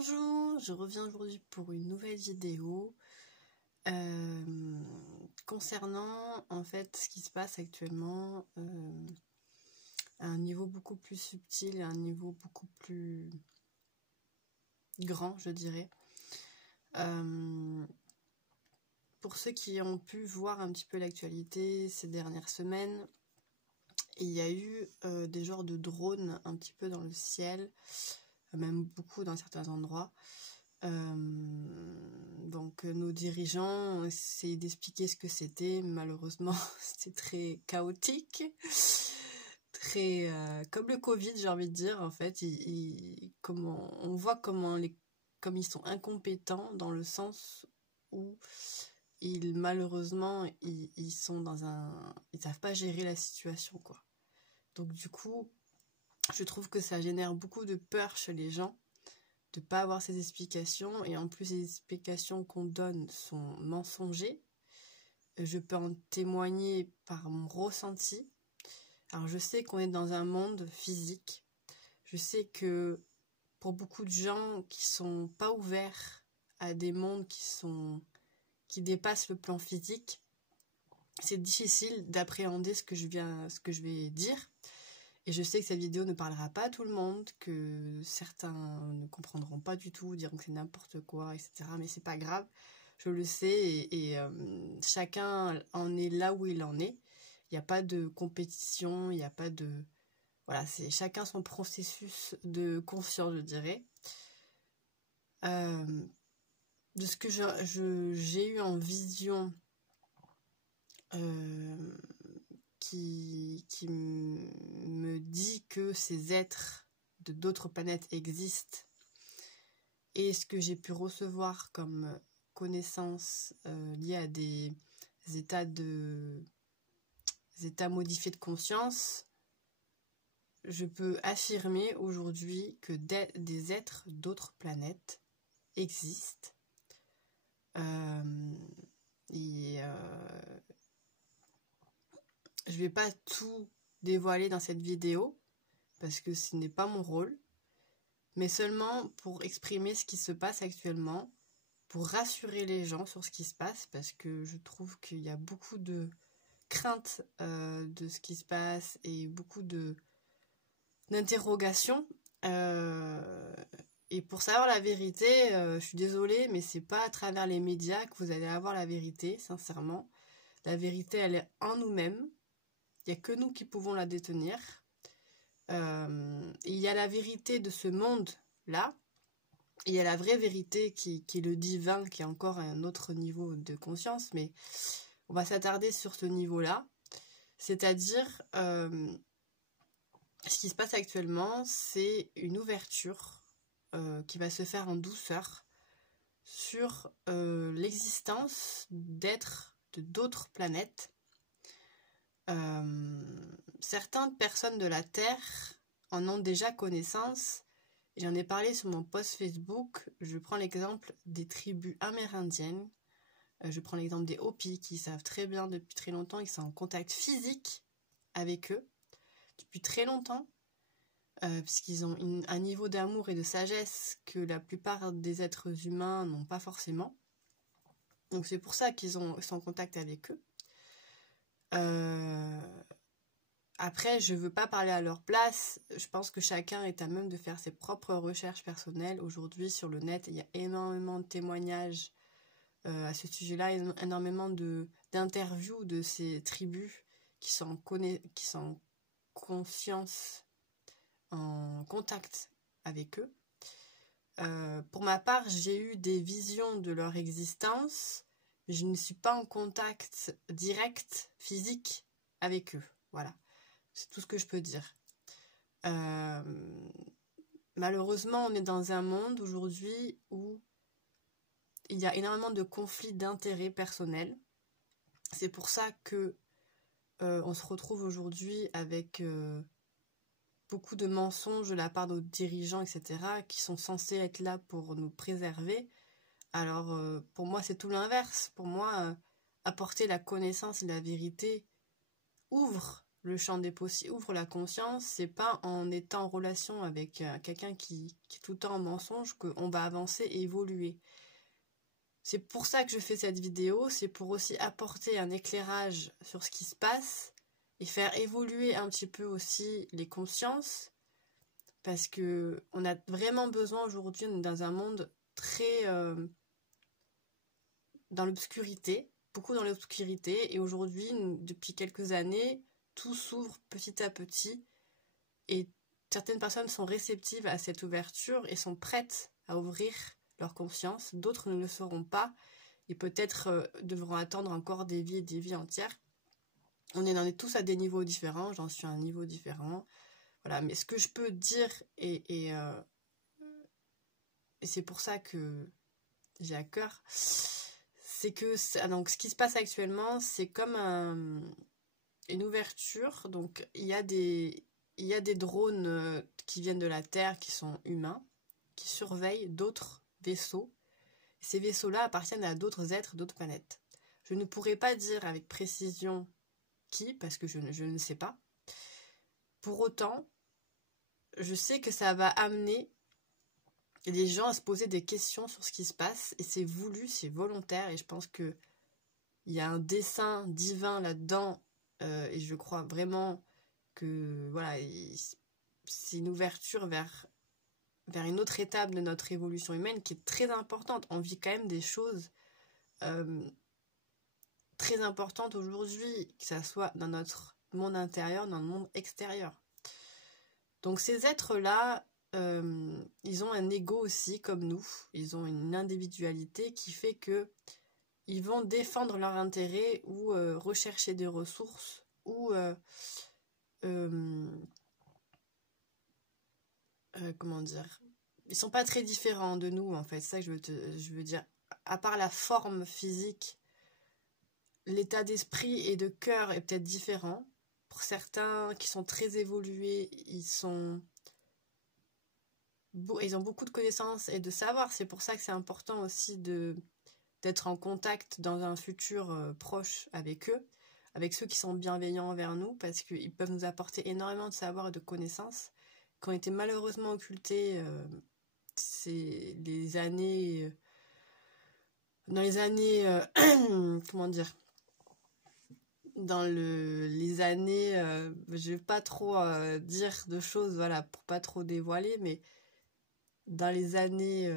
Bonjour, je reviens aujourd'hui pour une nouvelle vidéo concernant en fait ce qui se passe actuellement à un niveau beaucoup plus subtil et à un niveau beaucoup plus grand, je dirais. Pour ceux qui ont pu voir un petit peu l'actualité ces dernières semaines, il y a eu des genres de drones un petit peu dans le ciel, même beaucoup dans certains endroits. Donc nos dirigeants ont essayé d'expliquer ce que c'était. Malheureusement, c'était très chaotique, très comme le Covid, j'ai envie de dire. En fait, on voit comme ils sont incompétents dans le sens où malheureusement ils sont ils savent pas gérer la situation, quoi. Donc du coup, je trouve que ça génère beaucoup de peur chez les gens de pas avoir ces explications, et en plus les explications qu'on donne sont mensongères. Je peux en témoigner par mon ressenti. Alors je sais qu'on est dans un monde physique, je sais que pour beaucoup de gens qui sont pas ouverts à des mondes qui dépassent le plan physique, c'est difficile d'appréhender ce que je vais dire. Et je sais que cette vidéo ne parlera pas à tout le monde, que certains ne comprendront pas du tout, diront que c'est n'importe quoi, etc. Mais c'est pas grave, je le sais, et chacun en est là où il en est. Il n'y a pas de compétition, il n'y a pas de... Voilà, c'est chacun son processus de conscience, je dirais. De ce que j'ai eu en vision... qui me dit que ces êtres de d'autres planètes existent, et ce que j'ai pu recevoir comme connaissances liées à des états modifiés de conscience, je peux affirmer aujourd'hui que des êtres d'autres planètes existent. Je vais pas tout dévoiler dans cette vidéo parce que ce n'est pas mon rôle, mais seulement pour exprimer ce qui se passe actuellement, pour rassurer les gens sur ce qui se passe, parce que je trouve qu'il y a beaucoup de craintes de ce qui se passe et beaucoup d'interrogations. Et pour savoir la vérité, je suis désolée, mais c'est pas à travers les médias que vous allez avoir la vérité, sincèrement. La vérité, elle est en nous-mêmes. Il n'y a que nous qui pouvons la détenir. Il y a la vérité de ce monde-là. Il y a la vraie vérité qui est le divin, qui est encore un autre niveau de conscience. Mais on va s'attarder sur ce niveau-là. C'est-à-dire, ce qui se passe actuellement, c'est une ouverture qui va se faire en douceur sur l'existence d'êtres de d'autres planètes. Certaines personnes de la Terre en ont déjà connaissance. J'en ai parlé sur mon post Facebook. Je prends l'exemple des tribus amérindiennes. Je prends l'exemple des Hopis qui savent très bien depuis très longtemps, ils sont en contact physique avec eux depuis très longtemps, puisqu'ils ont un niveau d'amour et de sagesse que la plupart des êtres humains n'ont pas forcément. Donc c'est pour ça qu'ils sont en contact avec eux. Après, je ne veux pas parler à leur place. Je pense que chacun est à même de faire ses propres recherches personnelles. Aujourd'hui, sur le net, il y a énormément de témoignages à ce sujet-là, énormément d'interviews de ces tribus qui sont en conscience, en contact avec eux. Pour ma part, j'ai eu des visions de leur existence. Je ne suis pas en contact direct, physique, avec eux. Voilà. C'est tout ce que je peux dire. Malheureusement, on est dans un monde aujourd'hui où il y a énormément de conflits d'intérêts personnels. C'est pour ça que on se retrouve aujourd'hui avec beaucoup de mensonges de la part de nos dirigeants, etc., qui sont censés être là pour nous préserver. Alors, pour moi, c'est tout l'inverse. Pour moi, apporter la connaissance et la vérité ouvre le champ des possibles, ouvre la conscience, c'est pas en étant en relation avec quelqu'un qui est tout le temps en mensonge qu'on va avancer et évoluer. C'est pour ça que je fais cette vidéo, c'est pour aussi apporter un éclairage sur ce qui se passe et faire évoluer un petit peu aussi les consciences, parce que on a vraiment besoin aujourd'hui dans un monde très dans l'obscurité, beaucoup dans l'obscurité, et aujourd'hui, depuis quelques années, tout s'ouvre petit à petit, et certaines personnes sont réceptives à cette ouverture et sont prêtes à ouvrir leur conscience, d'autres ne le feront pas, et peut-être devront attendre encore des vies et des vies entières. On est tous à des niveaux différents, j'en suis à un niveau différent, voilà, mais ce que je peux dire, et c'est pour ça que j'ai à cœur, c'est que donc, ce qui se passe actuellement, c'est comme une ouverture. Donc il y a des drones qui viennent de la Terre, qui sont humains, qui surveillent d'autres vaisseaux. Ces vaisseaux-là appartiennent à d'autres êtres, d'autres planètes. Je ne pourrais pas dire avec précision qui, parce que je ne sais pas. Pour autant, je sais que ça va amener les gens à se poser des questions sur ce qui se passe, et c'est voulu, c'est volontaire, et je pense que il y a un dessein divin là-dedans, et je crois vraiment que voilà, c'est une ouverture vers une autre étape de notre évolution humaine qui est très importante. On vit quand même des choses très importantes aujourd'hui, que ça soit dans notre monde intérieur, dans le monde extérieur. Donc ces êtres-là, ils ont un ego aussi comme nous, ils ont une individualité qui fait que ils vont défendre leur intérêt ou rechercher des ressources ou comment dire, ils sont pas très différents de nous en fait, c'est ça que je veux dire. À part la forme physique, l'état d'esprit et de cœur est peut-être différent. Pour certains qui sont très évolués, ils ont beaucoup de connaissances et de savoir. C'est pour ça que c'est important aussi d'être en contact dans un futur proche avec eux, avec ceux qui sont bienveillants envers nous, parce qu'ils peuvent nous apporter énormément de savoir et de connaissances qui ont été malheureusement occultés dans les années comment dire, dans les années, je vais pas trop dire de choses, voilà, pour pas trop dévoiler, mais dans les années,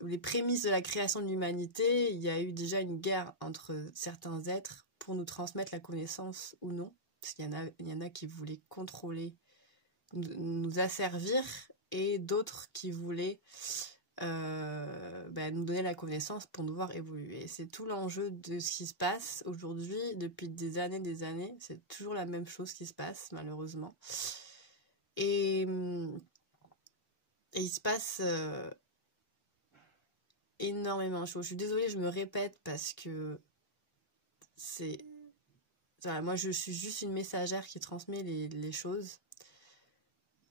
les prémices de la création de l'humanité, il y a eu déjà une guerre entre certains êtres pour nous transmettre la connaissance ou non, parce qu'il y en a qui voulaient contrôler, nous asservir, et d'autres qui voulaient nous donner la connaissance pour nous voir évoluer. C'est tout l'enjeu de ce qui se passe aujourd'hui, depuis des années, c'est toujours la même chose qui se passe, malheureusement. Et il se passe énormément de choses. Je suis désolée, je me répète parce que moi je suis juste une messagère qui transmet les choses.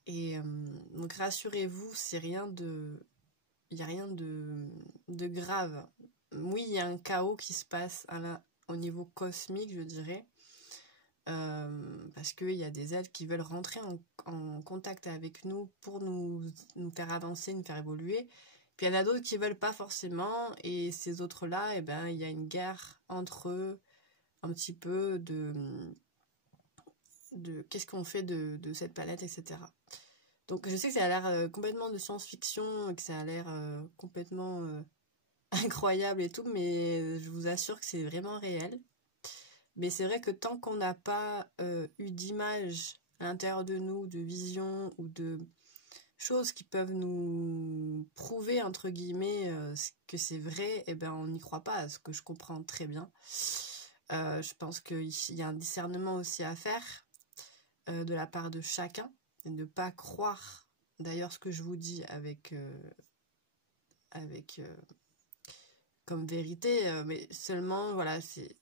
Et donc rassurez-vous, il n'y a rien de grave. Oui, il y a un chaos qui se passe au niveau cosmique, je dirais. Parce qu'il y a des êtres qui veulent rentrer en contact avec nous pour nous faire avancer, nous faire évoluer. Puis il y en a d'autres qui veulent pas forcément, et ces autres-là, il y a une guerre entre eux, un petit peu de qu'est-ce qu'on fait de cette planète, etc. Donc je sais que ça a l'air complètement de science-fiction, que ça a l'air complètement incroyable et tout, mais je vous assure que c'est vraiment réel. Mais c'est vrai que tant qu'on n'a pas eu d'image à l'intérieur de nous, de vision ou de choses qui peuvent nous prouver, entre guillemets, que c'est vrai, on n'y croit pas, ce que je comprends très bien. Je pense qu'il y a un discernement aussi à faire de la part de chacun, et de ne pas croire, d'ailleurs, ce que je vous dis avec comme vérité, mais seulement, voilà, c'est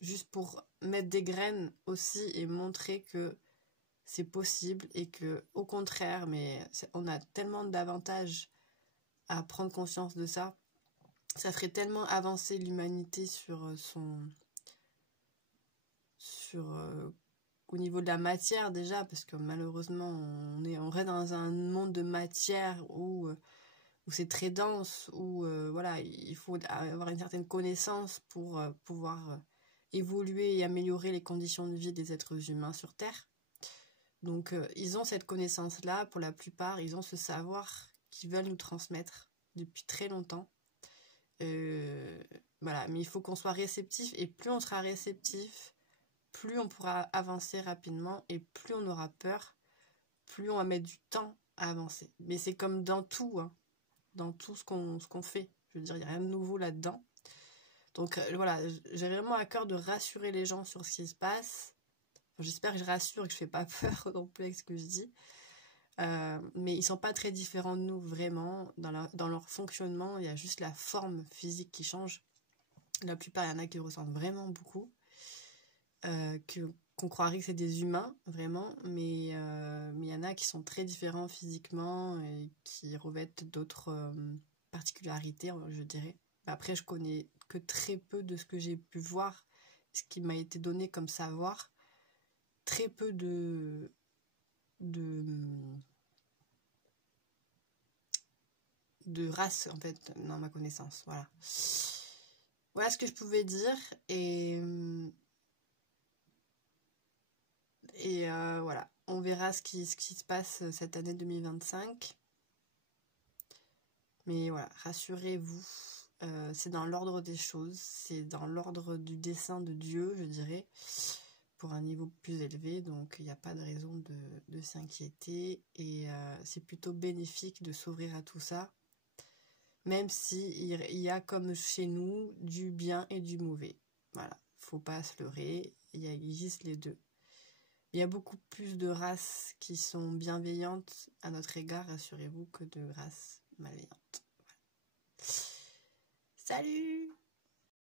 juste pour mettre des graines aussi et montrer que c'est possible, et que au contraire, on a tellement d'avantages à prendre conscience de ça. Ça ferait tellement avancer l'humanité sur au niveau de la matière déjà, parce que malheureusement on reste dans un monde de matière où c'est très dense, où voilà, il faut avoir une certaine connaissance pour pouvoir évoluer et améliorer les conditions de vie des êtres humains sur Terre. Donc ils ont cette connaissance-là, pour la plupart, ils ont ce savoir qu'ils veulent nous transmettre depuis très longtemps. Voilà, mais il faut qu'on soit réceptif, et plus on sera réceptif, plus on pourra avancer rapidement, et plus on aura peur, plus on va mettre du temps à avancer. Mais c'est comme dans tout, hein, dans tout ce qu'on fait. Je veux dire, il n'y a rien de nouveau là-dedans. Donc voilà, j'ai vraiment à cœur de rassurer les gens sur ce qui se passe. J'espère que je rassure et que je ne fais pas peur non plus avec ce que je dis. Mais ils ne sont pas très différents de nous, vraiment. Dans leur fonctionnement, il y a juste la forme physique qui change. La plupart, il y en a qui ressentent vraiment beaucoup. Qu'on croirait que c'est des humains, vraiment. Mais il y en a qui sont très différents physiquement et qui revêtent d'autres particularités, je dirais. Après, je connais que très peu de ce que j'ai pu voir, ce qui m'a été donné comme savoir. Très peu de races, en fait, dans ma connaissance. Voilà ce que je pouvais dire. Et voilà, on verra ce qui se passe cette année 2025. Mais voilà, rassurez-vous, c'est dans l'ordre des choses, c'est dans l'ordre du dessein de Dieu, je dirais, pour un niveau plus élevé, donc il n'y a pas de raison de s'inquiéter, et c'est plutôt bénéfique de s'ouvrir à tout ça, même si il y a comme chez nous du bien et du mauvais. Voilà, faut pas se leurrer, il existe les deux. Il y a beaucoup plus de races qui sont bienveillantes à notre égard, rassurez-vous, que de races malveillantes. Voilà. Salut!